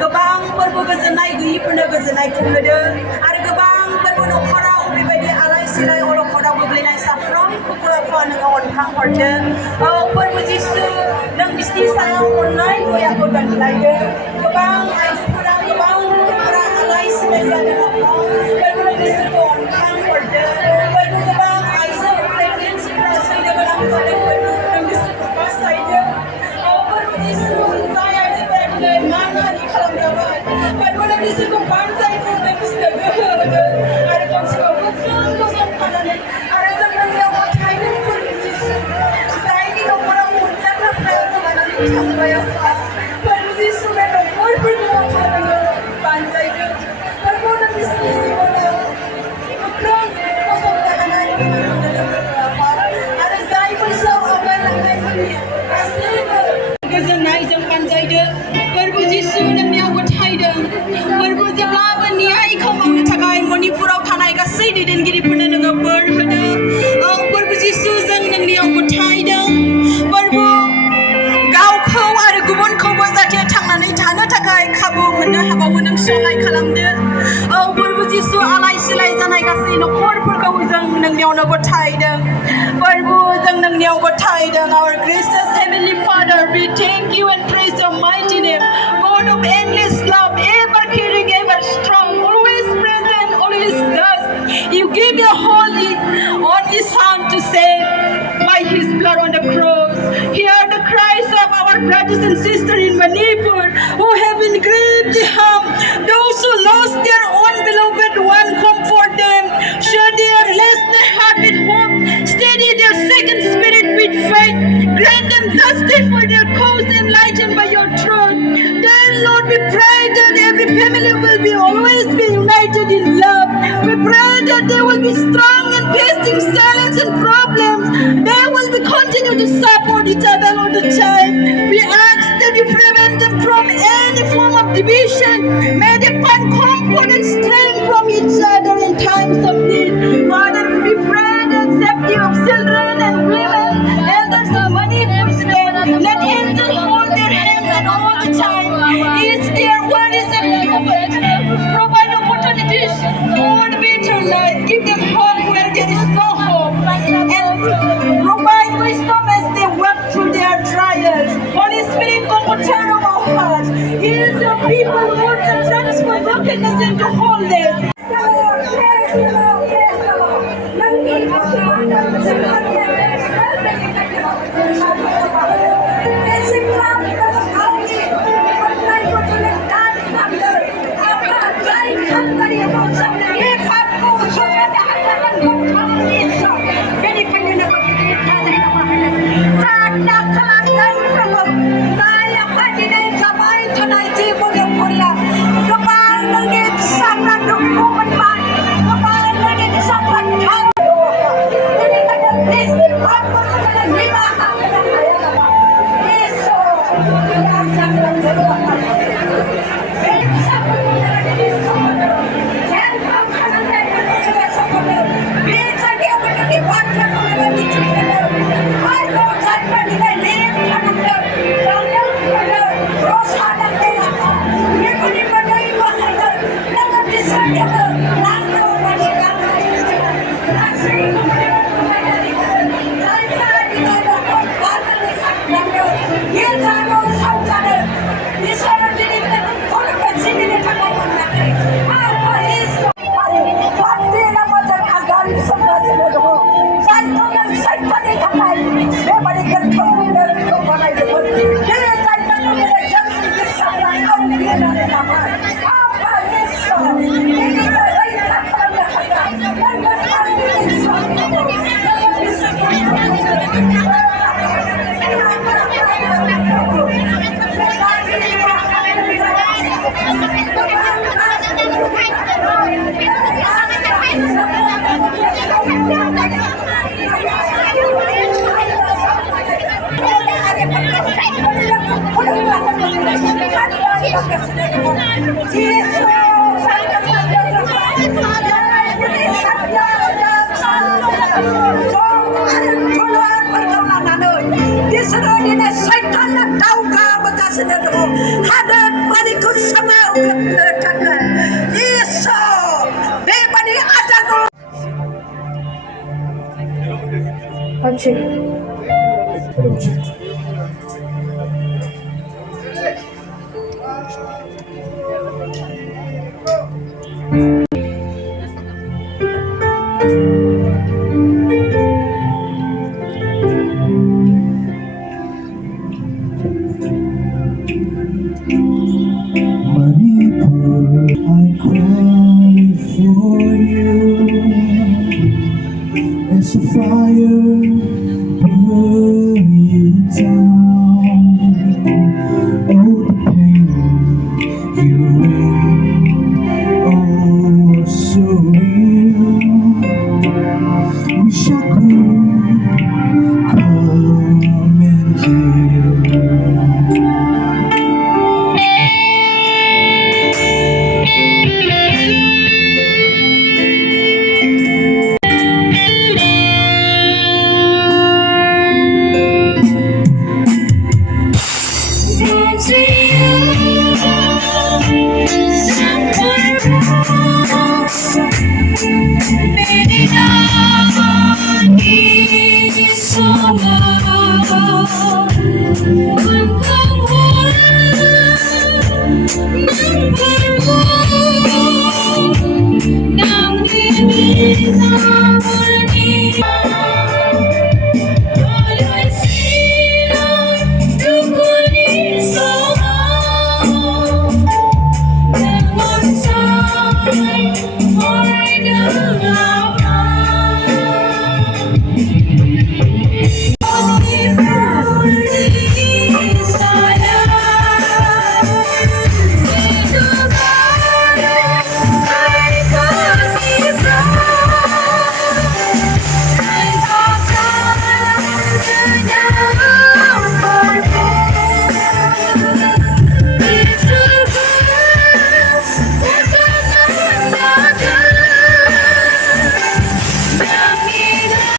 गोबांफोरबो गोजोननाय गैयिफोरनो गोजोननायखौ होदो आरो गोबांफोरबो न'खराव बेबायदि आलाय सिलाय अलखदाव गोग्लैनाय साफ्रोमखौबो आफा नोङो अनखां हरदो औ फोरबो जिसु नों बिसोरनि सायाव अननाय दयाखौ दोनलायदो गोबां आइजोफोरा गोबां न'खरफोरा आलाय सिलाय जादों आफा फोरबो बिसोरखौ अनखां हरदो फोरबो गोबां आइजो प्रेगनेन्सिफोरा सैनो गोनां जादोंमोन नों बिसोरखौ बासायदो औ फोरबो जिसु जाय आइजोफोरा दिनै मानहानि खालामजाबाय फोरबो नों बिसोरखौ बानजायनो नों बिसोरनो गोहो होदो आरो गावसोरखौ गोख्रों गसंथानानै आरो जों नोंनियाव गथायदों फोरबो जिसु जायनि न'खराव मोनजाग्राफोरा लानानै थांबाय आफा फोरबो जिसु बे न'खरफोरखौ आफा नोङो बानजायदो फोरबो नों बिसोरनि जिबनाव गोख्रों गसंथानानै आफा आरो जाय बैसोआव आवगायलांनायफोरनि गासैबो गोजोननायजों बानजायदो फोरबो जिसु नोंनियाव गथायदों फोरबो जेब्लाबो न्यायखौ मावनो थाखाय मणिपुराव थानाय गासै दैदेनगिरिफोरनो नोङो बोर होदो औ फोरबो जिसु जों नोंनियाव गथायदों फोरबो गावखौ आरो गुबुनखौबो जाहाथे थांनानै थानो थाखाय खाबु मोननो हाबावो नों सहाय खालामदो औ फोरबो जिसु आलाय सिलाय जानाय गासै न'खरफोरखौ जों नोंनियावनो गथायदों फोरबो जों नोंनियाव गथायदों our gracious heavenly Father we thank you and praise your mighty name God of endless love ever caring ever strong always present always does you give your only son to save by his blood on the cross hear the cries of our brothers and sisters in Manipur who have been greatly harmed those who lost their own beloved one comfort them share their restless heart with hope steady their second spirit with faith grant them justice for their cause enlightened by your truth then Lord we pray that every family will be always be united in love we pray that they will be strong and facing silence and problems they will be continue to support each other all the time we ask that you prevent them from any form of division may they find comfort and strength from each other in times of need Father we pray that safety of children and women elders and money let angels hold their hands at all the time each their word is a provide opportunities for better life give them hope where there is no hope and provide wisdom as they work through their trials Holy Spirit comforter of our hearts heal your people Lord and transform brokenness into wholeness This serodinya setan dauga begasnya demo hadat baniku sama udah Yeso bebani adago Pancik I cry for you as a fire burn you down. Oh, the pain you bring, oh, so real. We shall come and heal. Now